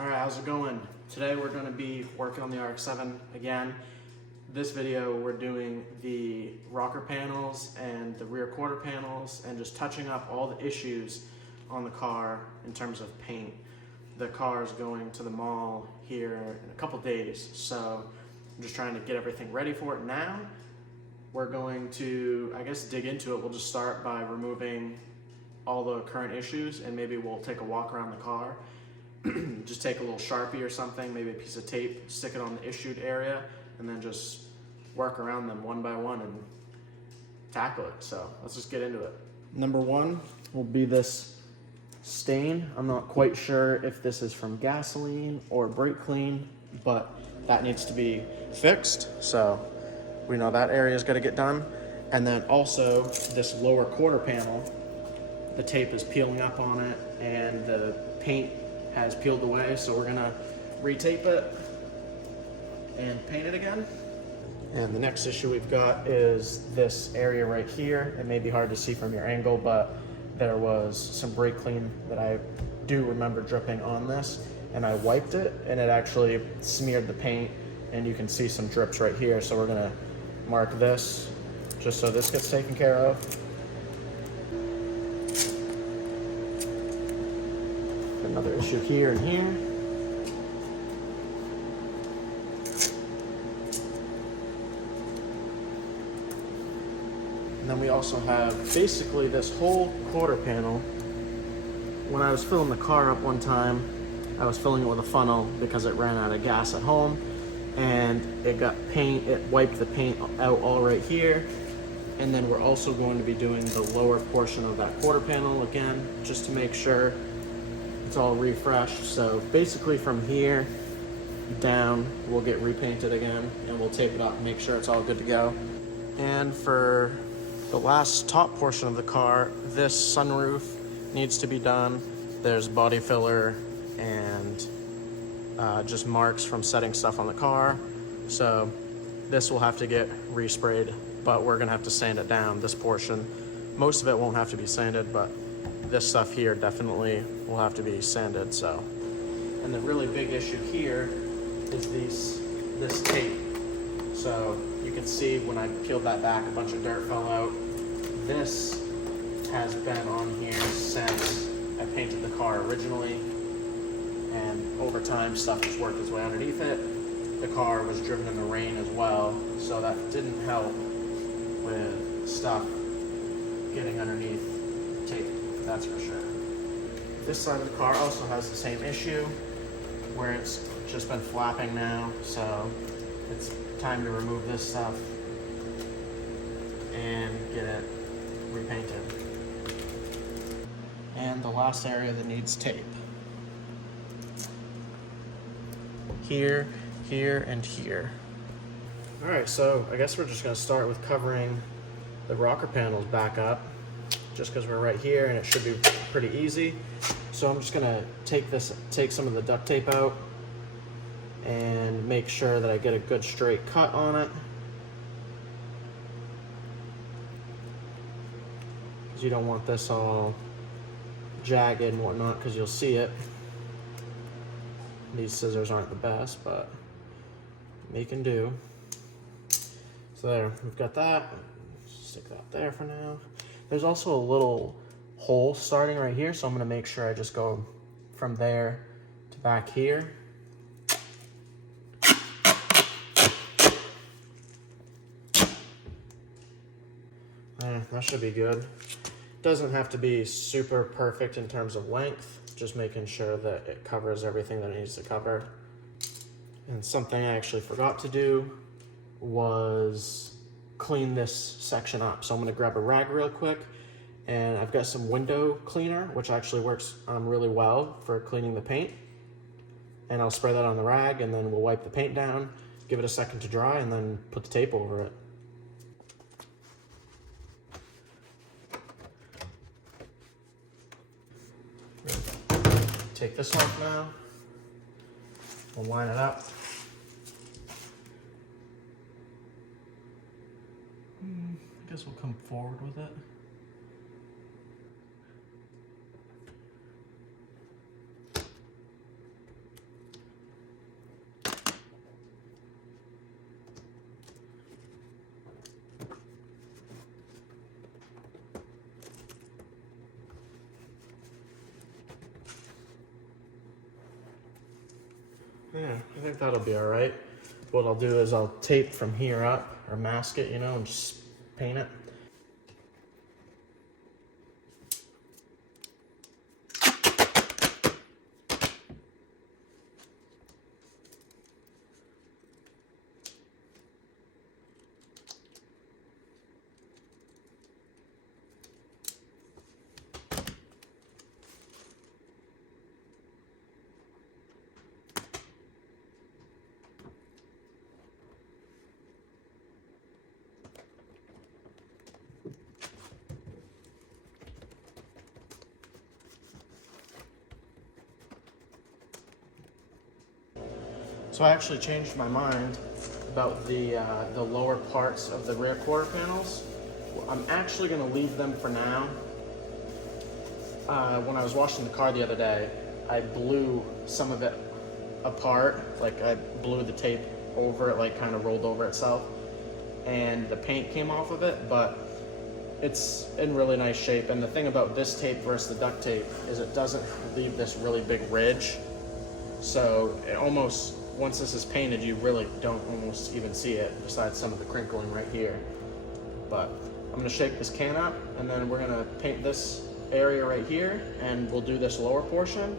Alright, how's it going? Today we're going to be working on the RX7 again. This video we're doing the rocker panels and the rear quarter panels and just touching up all the issues on the car in terms of paint. The car is going to the mall here in a couple days, so I'm just trying to get everything ready for it now. We're going to, I guess, dig into it. We'll just start by removing all the current issues and maybe we'll take a walk around the car. Just take a little Sharpie or something, maybe a piece of tape, stick it on the issued area, and then just work around them one by one and tackle it. So let's just get into it. Number one will be this stain. I'm not quite sure if this is from gasoline or brake clean, but that needs to be fixed. So we know that area's got to get done. And then also this lower quarter panel, the tape is peeling up on it and the paint has peeled away, so we're gonna retape it and paint it again. And the next issue we've got is this area right here. It may be hard to see from your angle, but there was some brake clean that I do remember dripping on this, and I wiped it and it actually smeared the paint, and you can see some drips right here. So we're gonna mark this just so this gets taken care of. Another issue here and here. And then we also have basically this whole quarter panel. When I was filling the car up one time, I was filling it with a funnel because it ran out of gas at home, and it got paint, it wiped the paint out all right here. And then we're also going to be doing the lower portion of that quarter panel again, just to make sure it's all refreshed. So basically from here down, we'll get repainted again and we'll tape it up and make sure it's all good to go. And for the last top portion of the car, this sunroof needs to be done. There's body filler and just marks from setting stuff on the car. So this will have to get resprayed, but we're gonna have to sand it down, this portion. Most of it won't have to be sanded, but this stuff here definitely will have to be sanded. So, and the really big issue here is this tape. So you can see when I peeled that back, a bunch of dirt fell out. This has been on here since I painted the car originally, and over time stuff just worked its way underneath it. The car was driven in the rain as well, so that didn't help with stuff getting underneath the tape. That's for sure. This side of the car also has the same issue where it's just been flapping now, so it's time to remove this stuff and get it repainted. And the last area that needs tape. Here, here, and here. All right, so I guess we're just gonna start with covering the rocker panels back up, just because we're right here and it should be pretty easy. So I'm just gonna take some of the duct tape out and make sure that I get a good straight cut on it. Because you don't want this all jagged and whatnot, because you'll see it. These scissors aren't the best, but they can do. So there, we've got that. Stick that there for now. There's also a little hole starting right here, so I'm gonna make sure I just go from there to back here. That should be good. Doesn't have to be super perfect in terms of length, just making sure that it covers everything that it needs to cover. And something I actually forgot to do was clean this section up. So I'm gonna grab a rag real quick, and I've got some window cleaner, which actually works really well for cleaning the paint. And I'll spray that on the rag, and then we'll wipe the paint down, give it a second to dry, and then put the tape over it. Take this off now. We'll line it up. I guess we'll come forward with it. Yeah, I think that'll be all right. What I'll do is I'll tape from here up, or mask it, you know, and just paint it. So I actually changed my mind about the lower parts of the rear quarter panels. I'm actually going to leave them for now. When I was washing the car the other day, I blew some of it apart. Like I blew the tape over it, like kind of rolled over itself, and the paint came off of it, but it's in really nice shape. And the thing about this tape versus the duct tape is it doesn't leave this really big ridge. So it almost, once this is painted, you really don't almost even see it, besides some of the crinkling right here. But I'm gonna shake this can up, and then we're gonna paint this area right here, and we'll do this lower portion,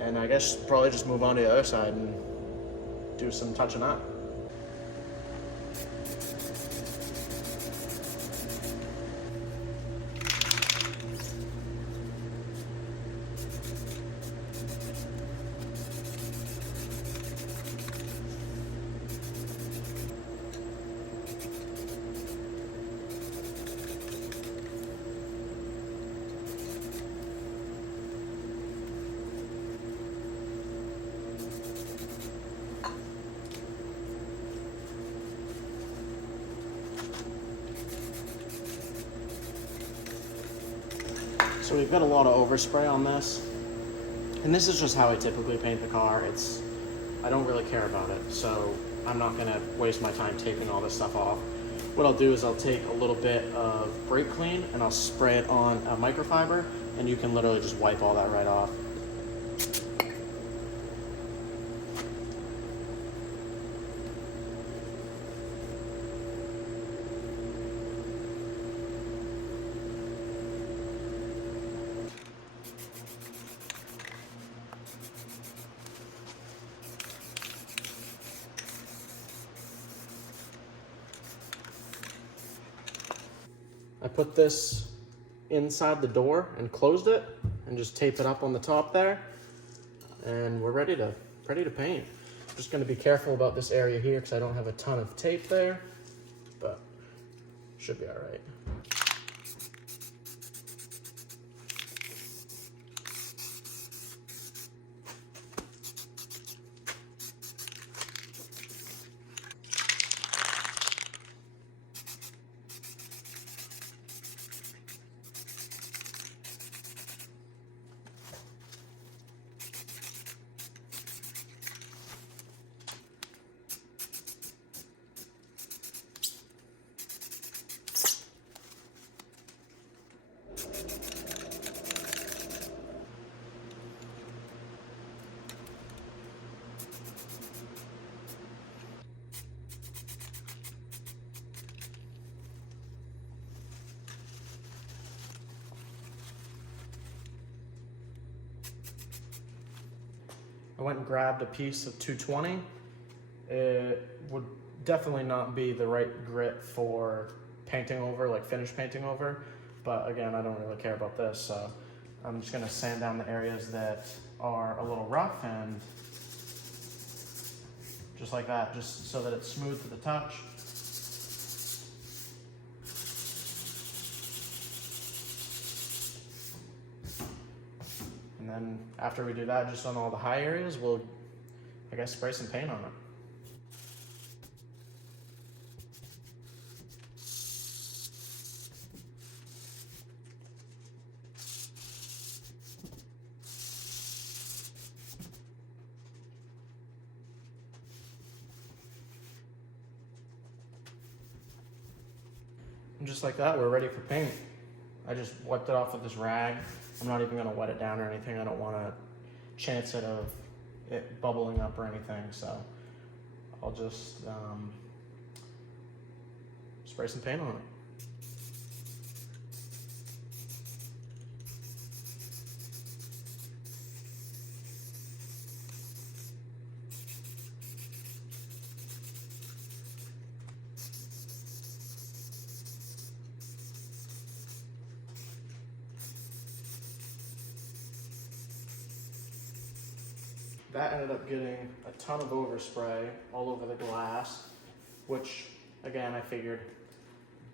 and I guess probably just move on to the other side and do some touching up. So we've got a lot of overspray on this, and this is just how I typically paint the car. I don't really care about it, so I'm not gonna waste my time taping all this stuff off. What I'll do is I'll take a little bit of brake clean and I'll spray it on a microfiber, and you can literally just wipe all that right off. I put this inside the door and closed it and just tape it up on the top there, and we're ready to paint. I'm just going to be careful about this area here because I don't have a ton of tape there, but should be all right. I went and grabbed a piece of 220. It would definitely not be the right grit for painting over, like finish painting over, but again, I don't really care about this, so I'm just gonna sand down the areas that are a little rough, and just like that, just so that it's smooth to the touch. And then after we do that, just on all the high areas, we'll, I guess, spray some paint on it. And just like that, we're ready for paint. I just wiped it off with this rag. I'm not even gonna wet it down or anything. I don't wanna chance it of it bubbling up or anything, so I'll just spray some paint on it. That ended up getting a ton of overspray all over the glass, which again, I figured,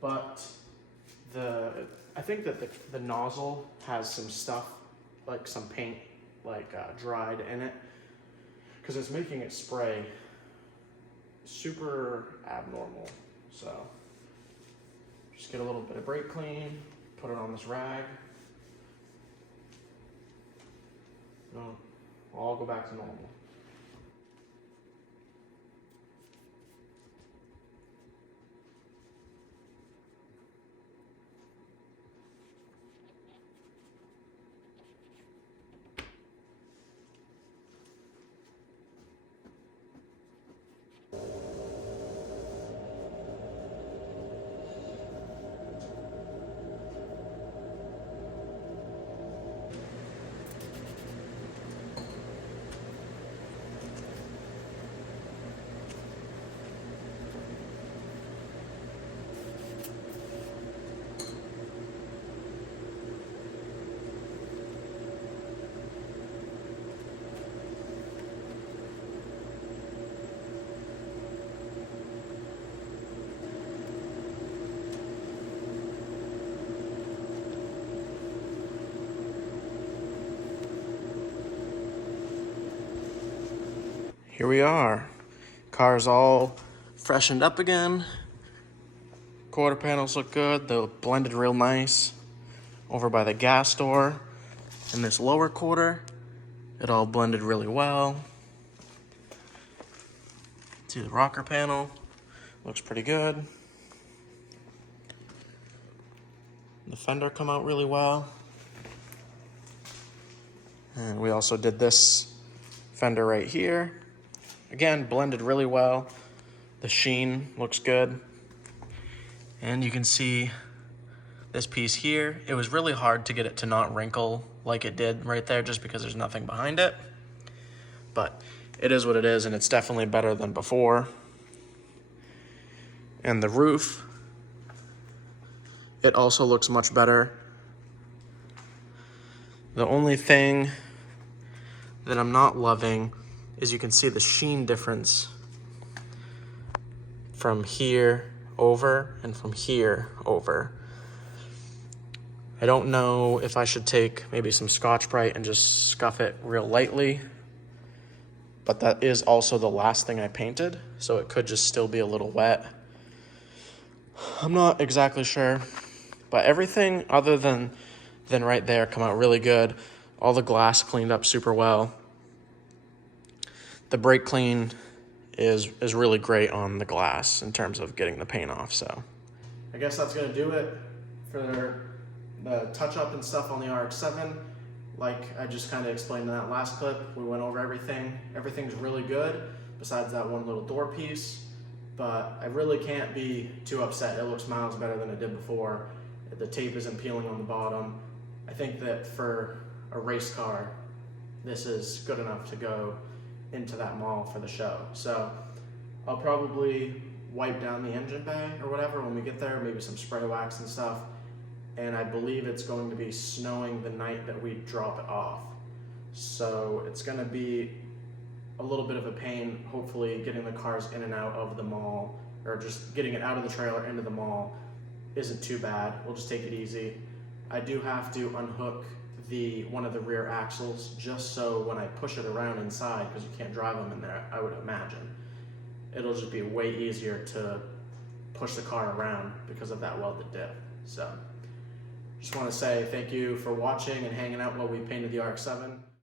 but I think that the nozzle has some stuff, like some paint, like dried in it, because it's making it spray super abnormal. So just get a little bit of brake clean, put it on this rag. No. All go back to normal. Here we are. Car's all freshened up again. Quarter panels look good. They're blended real nice. Over by the gas door in this lower quarter, it all blended really well. See the rocker panel, looks pretty good. The fender come out really well. And we also did this fender right here. Again, blended really well. The sheen looks good. And you can see this piece here. It was really hard to get it to not wrinkle like it did right there just because there's nothing behind it. But it is what it is, and it's definitely better than before. And the roof, it also looks much better. The only thing that I'm not loving is you can see the sheen difference from here over and from here over. I don't know if I should take maybe some Scotch-Brite and just scuff it real lightly, but that is also the last thing I painted, so it could just still be a little wet. I'm not exactly sure, but everything other than right there come out really good. All the glass cleaned up super well. The brake clean is really great on the glass in terms of getting the paint off, so. I guess that's gonna do it for the touch-up and stuff on the RX7. Like I just kind of explained in that last clip, we went over everything. Everything's really good, besides that one little door piece. But I really can't be too upset. It looks miles better than it did before. The tape isn't peeling on the bottom. I think that for a race car, this is good enough to go into that mall for the show. So I'll probably wipe down the engine bay or whatever when we get there, maybe some spray wax and stuff. And I believe it's going to be snowing the night that we drop it off. So it's gonna be a little bit of a pain, hopefully getting the cars in and out of the mall, or just getting it out of the trailer into the mall isn't too bad. We'll just take it easy. I do have to unhook one of the rear axles just so when I push it around inside, because you can't drive them in there, I would imagine, it'll just be way easier to push the car around because of that welded diff. So just want to say thank you for watching and hanging out while we painted the RX-7.